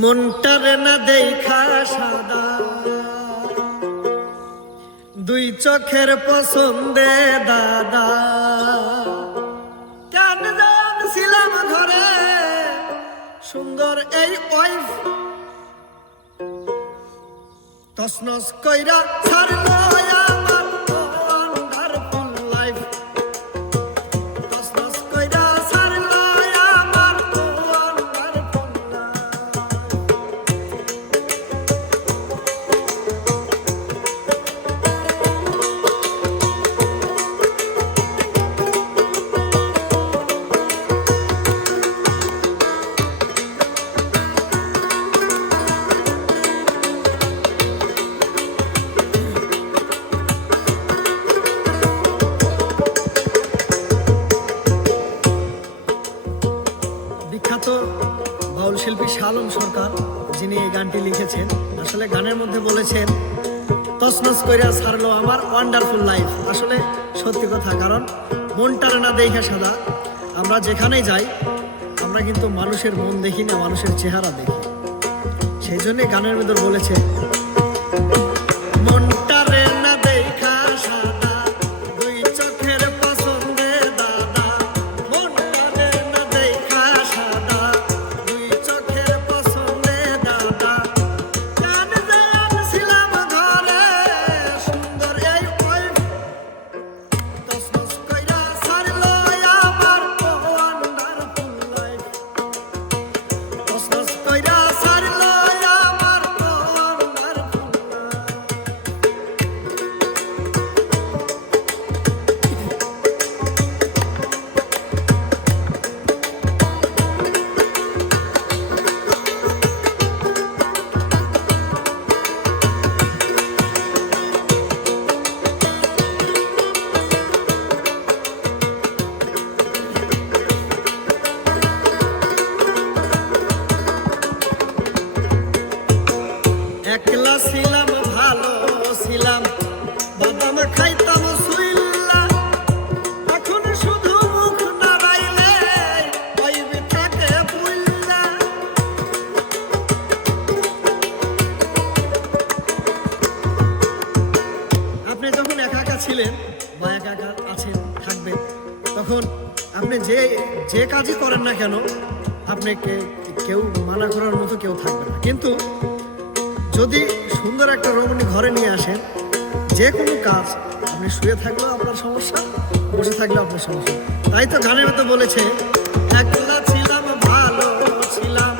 মনটারে না দেখা সাদা, দুই চোখের পছন্দে দাদা। কেন ছিলাম ঘরে সুন্দর এই ওয়াইফ, তসনস কইরা ছাড়লো আমার ওয়ান্ডারফুল লাইফ। তসনস কইরা ছাড়লো আমার ওয়ান্ডারফুল বিখ্যাত বাউল শিল্পী শালম সরকার, যিনি এই গানটি লিখেছেন, আসলে গানের মধ্যে বলেছেন তসনস কইরা ছাড়লো আমার ওয়ান্ডারফুল লাইফ। আসলে সত্যি কথা, কারণ মনটারে না দেখে সাদা। আমরা যেখানেই যাই আমরা কিন্তু মানুষের মন দেখি না, মানুষের চেহারা দেখি। সেই জন্য গানের মধ্যে বলেছে মনটারে না দেখা সাদা, দুই চোখের পছন্দে দাদা। মনটারে না দেখা সাদা, দুই চোখের পছন্দে দাদা। কেন যে ছিলাম ঘরে সুন্দর এই ওয়াইফ, তসনস কইরা ছাড়লো আমার ওয়ান্ডারফুল লাইফ। তসনস কইরা ছাড়লো আমার ওয়ান্ডারফুল লাইফ। একলা ছিলাম ভালো ছিলাম, বাদাম খাইতাম সুইল্লা। এখন শুধু মুখ নাড়াইলে পাইবে থাকে বুইল্লা। আপনি যখন একা একা ছিলেন বা একা একা আছেন, থাকবেন, তখন আপনি যে কাজই করেন না কেন আপনাকে কেউ মানা করার মতো কেউ থাকবে না। কিন্তু যদি সুন্দর একটা রমণী ঘরে নিয়ে আসেন, যে কোনো কাজ, আপনি শুয়ে থাকলেও আপনার সমস্যা, বসে থাকলেও আপনার সমস্যা। তাই তো গানের মতো বলেছে একলা ছিলাম ভালো ছিলাম,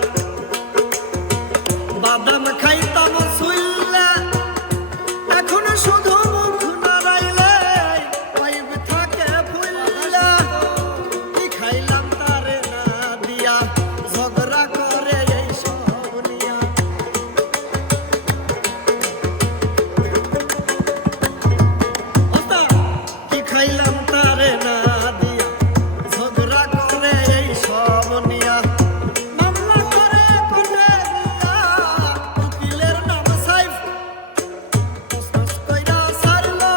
বাদাম খাইতাম সুইল্লা। এখন শুধু মুখ নাড়াইলে পাইবে থাকে ফুইল্লা। কি খাইলাম তারে না দিয়া, ঝগড়া করে এই সব নিয়া। কি খাইলাম তারে না দিয়া, ঝগড়া করে এই সব নিয়া। মামলা করে কোর্টে দিয়া, উকিলের নাম সাইফ। তসনস কইরা ছাড়লো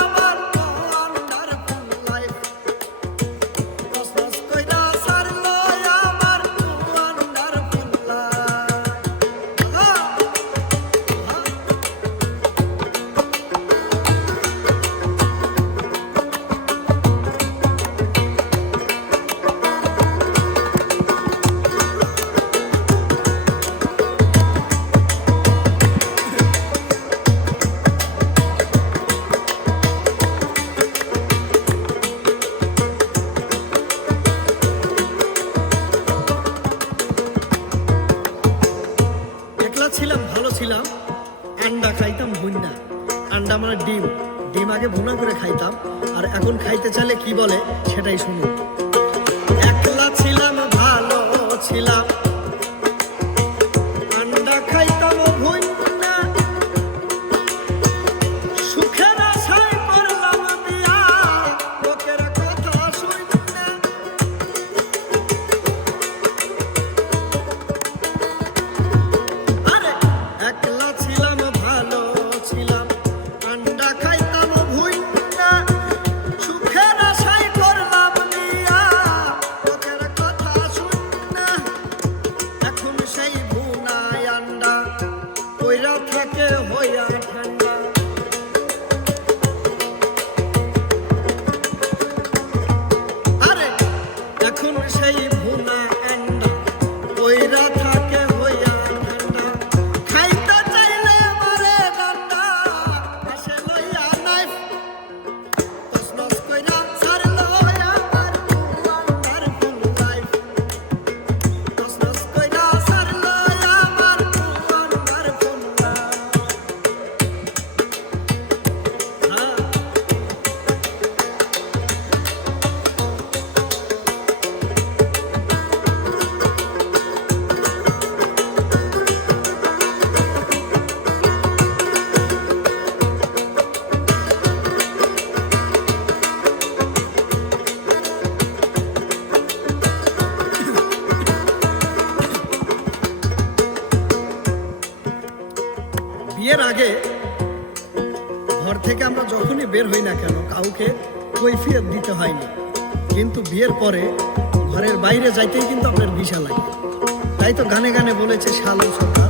আমার ওয়ান্ডারফুল লাইফ। তসনস কইরা ছাড়লো আমার ওয়ান্ডারফুল লাইফ। একলা ছিলাম ভালো ছিলাম, আন্ডা খাইতাম ভুন্না। আন্ডা মানে ডিম, ডিম আগে ভুনা করে খাইতাম, আর এখন খাইতে চাইলে কি বলে সেটাই শুনুন। একলা ছিলাম ভালো ছিলাম, আন্ডা খাইতাম ভুন্না। সুখের আশায় করলাম বিয়া, লোকের কথা শুইনা। আরে একলা ছিলাম ভালো ছিলাম, আন্ডা খাইতাম ভুইন্না। সুখের আশায় করলাম বিয়া, বিয়ের আগে ঘর থেকে আমরা যখনই বের হই না কেন কাউকে কৈফিয়ত দিতে হয়নি, কিন্তু বিয়ের পরে ঘরের বাইরে যাইতেই কিন্তু আপনার ভিসা লাগে। তাই তো গানে গানে বলেছে শালম সরকার,